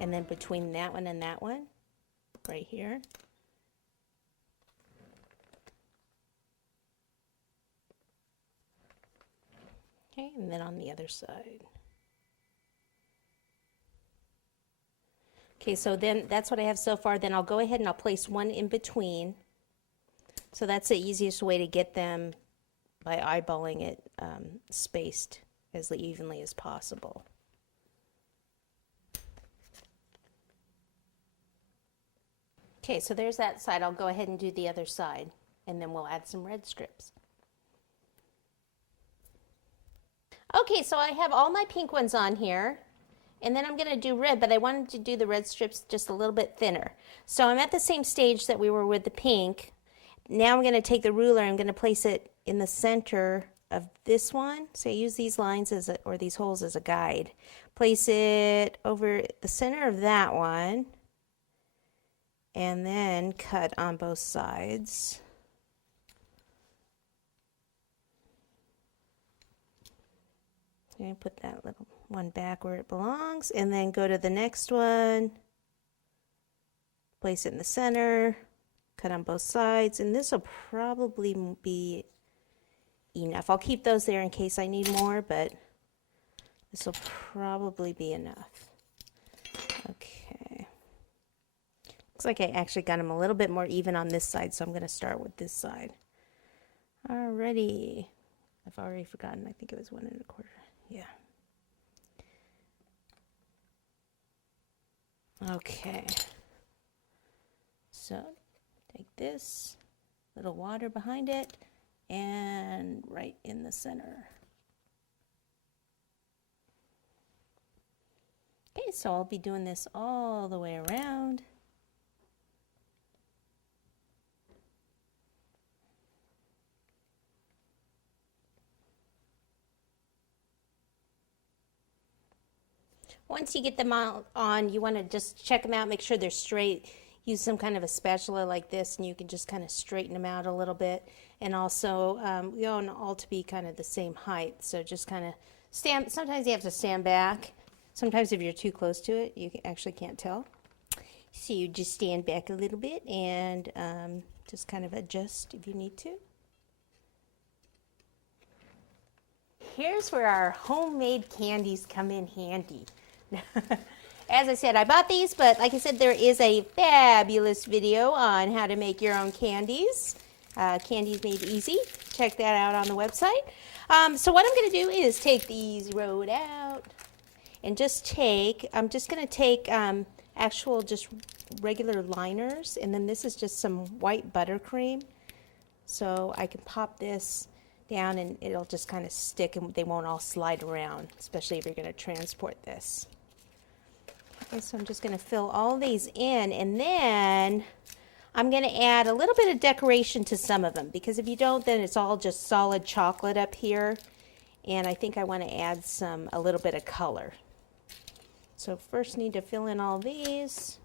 And then between that one and that one, right here. Okay, and then on the other side. Okay, so then that's what I have so far. Then I'll go ahead and I'll place one in between. So that's the easiest way to get them by eyeballing it spaced as evenly as possible. Okay, so there's that side. I'll go ahead and do the other side, and then we'll add some red strips. Okay, so I have all my pink ones on here, and then I'm going to do red, but I wanted to do the red strips just a little bit thinner. So I'm at the same stage that we were with the pink. Now I'm going to take the ruler, I'm going to place it in the center of this one. So I use these lines as or these holes as a guide. Place it over the center of that one, and then cut on both sides. Okay, put that little one back where it belongs, and then go to the next one, place it in the center, cut on both sides, and this will probably be enough. I'll keep those there in case I need more, but this will probably be enough. Okay. Looks like I actually got them a little bit more even on this side, so I'm going to start with this side. Alrighty. I've already forgotten. I think it was 1 1/4. Yeah. Okay. So take this, little water behind it, and right in the center. Okay, so I'll be doing this all the way around. Once you get them on, you want to just check them out, make sure they're straight. Use some kind of a spatula like this, and you can just kind of straighten them out a little bit. And also, we want all to be kind of the same height, so just kind of stand. Sometimes you have to stand back. Sometimes if you're too close to it, you actually can't tell. So you just stand back a little bit and just kind of adjust if you need to. Here's where our homemade candies come in handy. As I said, I bought these, but like I said, there is a fabulous video on how to make your own candies. Candies Made Easy. Check that out on the website. So what I'm going to do is take these rolled out and just take, I'm just going to take actual just regular liners, and then this is just some white buttercream. So I can pop this down and it'll just kind of stick and they won't all slide around, especially if you're going to transport this. Okay, so I'm just going to fill all these in, and then I'm going to add a little bit of decoration to some of them, because if you don't, then it's all just solid chocolate up here, and I think I want to add a little bit of color. So first need to fill in all these.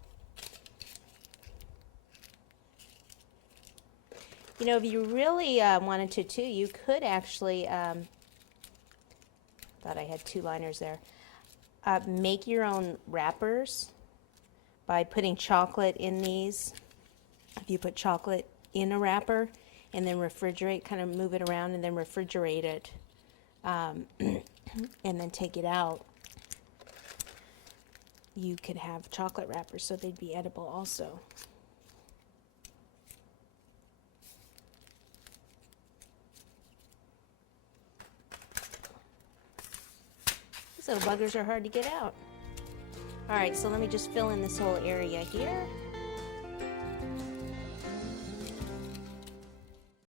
You know, if you really wanted to too, you could actually, thought I had 2 liners there. Make your own wrappers by putting chocolate in these. If you put chocolate in a wrapper and then refrigerate, kind of move it around and then refrigerate it, and then take it out, you could have chocolate wrappers, so they'd be edible also. These little buggers are hard to get out. All right, so let me just fill in this whole area here.